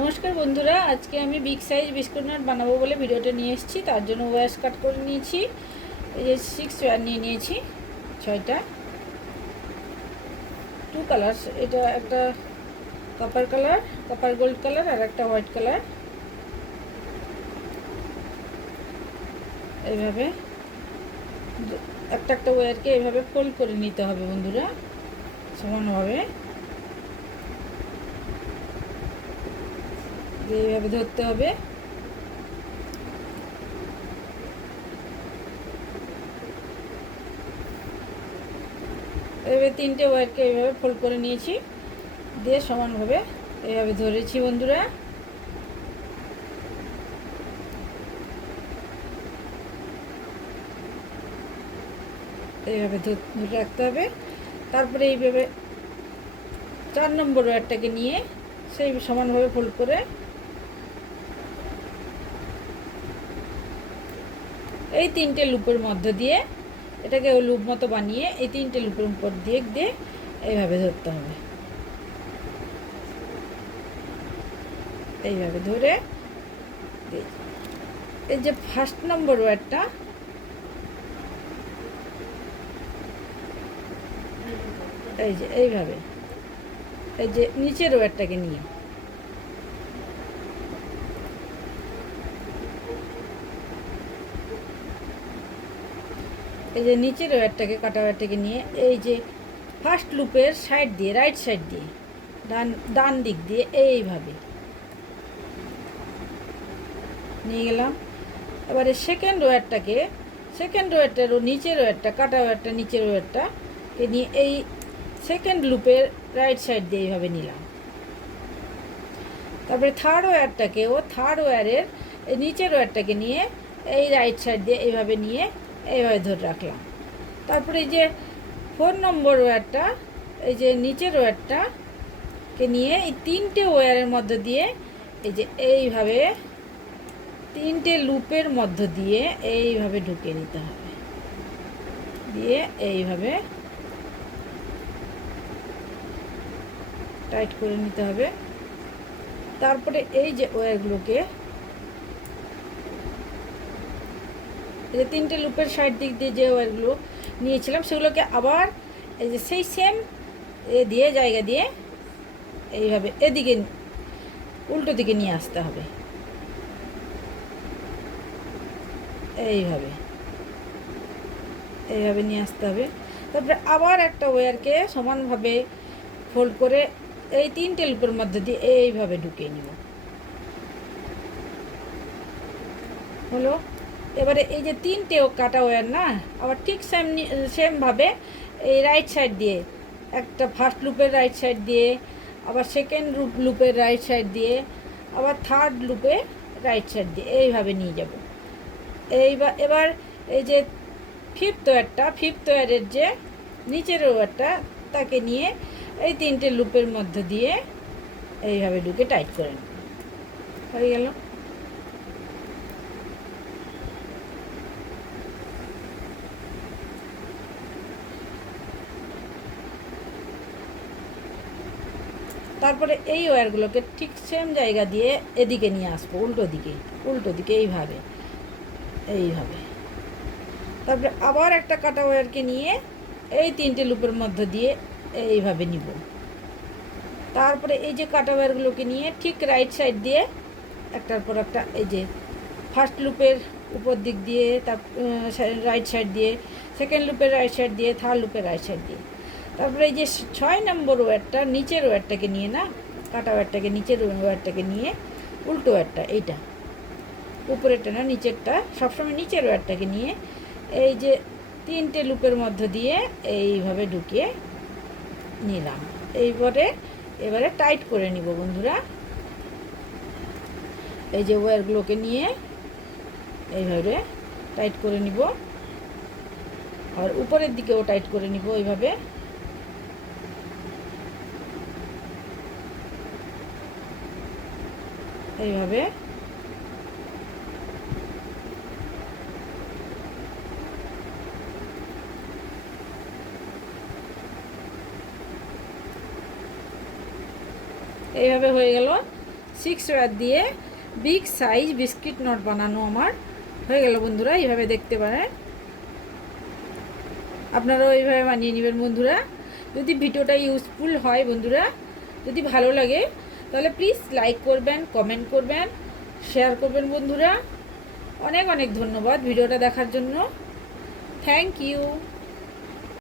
নমস্কার বন্ধুরা, আজকে আমি বিগ সাইজ বিস্কুট নাট বানাবো বলে ভিডিওটা নিয়ে এসেছি। তার জন্য ওয়্যার কাট করে নিয়েছি। এই যে 6 ওয়্যার নিয়ে নিয়েছি, 6টা, 2 কালার। এটা একটা copper colour, copper gold colour, আর একটা হোয়াইট কালার। এইভাবে একটা একটা ওয়্যারকে এইভাবে ফোল্ড করে নিতে হবে বন্ধুরা, সমানভাবে। এইভাবে ধরতে হবে। এভাবে 3টে ওয়্যারকে এইভাবে ফোল্ড করে নিয়েছি, দিয়ে সমানভাবে এইভাবে ধরেছি বন্ধুরা। এইভাবে ধরে রাখতে হবে। তারপরে এইভাবে 4 নম্বর ওয়্যারটাকে নিয়ে সেই সমানভাবে ফোল্ড করে এই 3টে লুপের মধ্য দিয়ে এটাকে লুপ মতো বানিয়ে এই 3টে লুপের উপর দিয়ে দিয়ে এইভাবে ধরতে হবে। এইভাবে ধরে এই যে ফার্স্ট নম্বর ওয়্যারটা, এই যে এইভাবে এই যে নিচের ওয়্যারটাকে নিয়ে এই যে নিচের ওয়্যারটাকে কাটা ওয়্যারটাকে নিয়ে এই যে ফার্স্ট লুপের সাইড দিয়ে, রাইট সাইড দিয়ে, ডান দিক দিয়ে এইভাবে নিয়ে গেলাম। এবারে সেকেন্ড ওয়্যারটারও নিচের ওয়্যারটা, কাটা ওয়্যারটা, নিচের ওয়্যারটাকে নিয়ে এই সেকেন্ড লুপের রাইট সাইড দিয়ে এইভাবে নিলাম। তারপরে থার্ড ওয়্যারের এই নিচের ওয়্যারটাকে নিয়ে এই রাইট সাইড দিয়ে এইভাবে নিয়ে এইভাবে ধরে রাখলাম। তারপরে এই যে 4 নম্বর ওয়্যারটা, এই যে নিচের ওয়্যারটাকে নিয়ে এই 3টে ওয়্যারের মধ্য দিয়ে এই যে এইভাবে 3টে লুপের মধ্য দিয়ে এইভাবে ঢুকিয়ে নিতে হবে, দিয়ে এইভাবে টাইট করে নিতে হবে। তারপরে এই যে ওয়্যারগুলোকে, এই যে 3টে লুপের সাইড দিক দিয়ে যে ওয়্যারগুলো নিয়েছিলাম সেগুলোকে আবার এই যে সেই সেম জায়গা দিয়ে এইভাবে এদিকে উল্টো দিকে নিয়ে আসতে হবে। এইভাবে এইভাবে নিয়ে আসতে হবে। তারপরে আবার একটা ওয়্যারকে সমানভাবে ফোল্ড করে এই 3টে লুপের মধ্যে দিয়ে এইভাবে ঢুকিয়ে নিব। হলো। এবারে এই যে 3টে কাটা ওয়্যার না, আবার ঠিক সেমভাবে এই রাইট সাইড দিয়ে একটা ফার্স্ট লুপের রাইট সাইড দিয়ে, আবার সেকেন্ড লুপের রাইট সাইড দিয়ে, আবার থার্ড লুপে রাইট সাইড দিয়ে এইভাবে নিয়ে যাব। এবার এই যে ফিফথ ওয়্যারের যে নিচের ওয়্যারটা, তাকে নিয়ে এই 3টে লুপের মধ্য দিয়ে এইভাবে ঢুকে টাইট করে নেব। হয়ে গেল। তারপরে এই ওয়্যারগুলোকে ঠিক সেম জায়গা দিয়ে এদিকে নিয়ে আসবো, উল্টো দিকে এইভাবে এইভাবে। তারপরে আবার একটা কাটা ওয়্যারকে নিয়ে এই 3টে লুপের মধ্য দিয়ে এইভাবে নিব। তারপরে এই যে কাটা ওয়্যারগুলোকে নিয়ে ঠিক রাইট সাইড দিয়ে একটার পর একটা এই যে ফার্স্ট লুপের উপর দিক দিয়ে, তার রাইট সাইড দিয়ে, সেকেন্ড লুপের রাইট সাইড দিয়ে, থার্ড লুপের রাইট সাইড দিয়ে। তারপরে এই যে 6 নম্বর ওয়্যারটা, নিচের ওয়্যারটাকে নিয়ে না, কাটা ওয়্যারটাকে, নিচের ওয়্যারটাকে নিয়ে উল্টো ওয়্যারটা, এইটা উপরেরটা না নিচেরটা, সবসময় নিচের ওয়্যারটাকে নিয়ে এই যে 3টে লুপের মধ্য দিয়ে এইভাবে ঢুকিয়ে নিলাম। এবারে টাইট করে নিব বন্ধুরা। এই যে ওয়্যারগুলোকে নিয়ে এইভাবে টাইট করে নিব, আর উপরের দিকেও টাইট করে নিব এইভাবে। এইভাবে এইভাবে হয়ে গেল। 6 ওয়্যার দিয়ে বিগ সাইজ বিস্কিট নট বানানো আমার হয়ে গেল বন্ধুরা। এইভাবে দেখতে পারেন, আপনারাও এইভাবে বানিয়ে নেবেন বন্ধুরা। যদি ভিডিওটা ইউজফুল হয় বন্ধুরা, যদি ভালো লাগে তাহলে প্লিজ লাইক করবেন, কমেন্ট করবেন, শেয়ার করবেন বন্ধুরা। অনেক অনেক ধন্যবাদ ভিডিওটা দেখার জন্য। Thank you.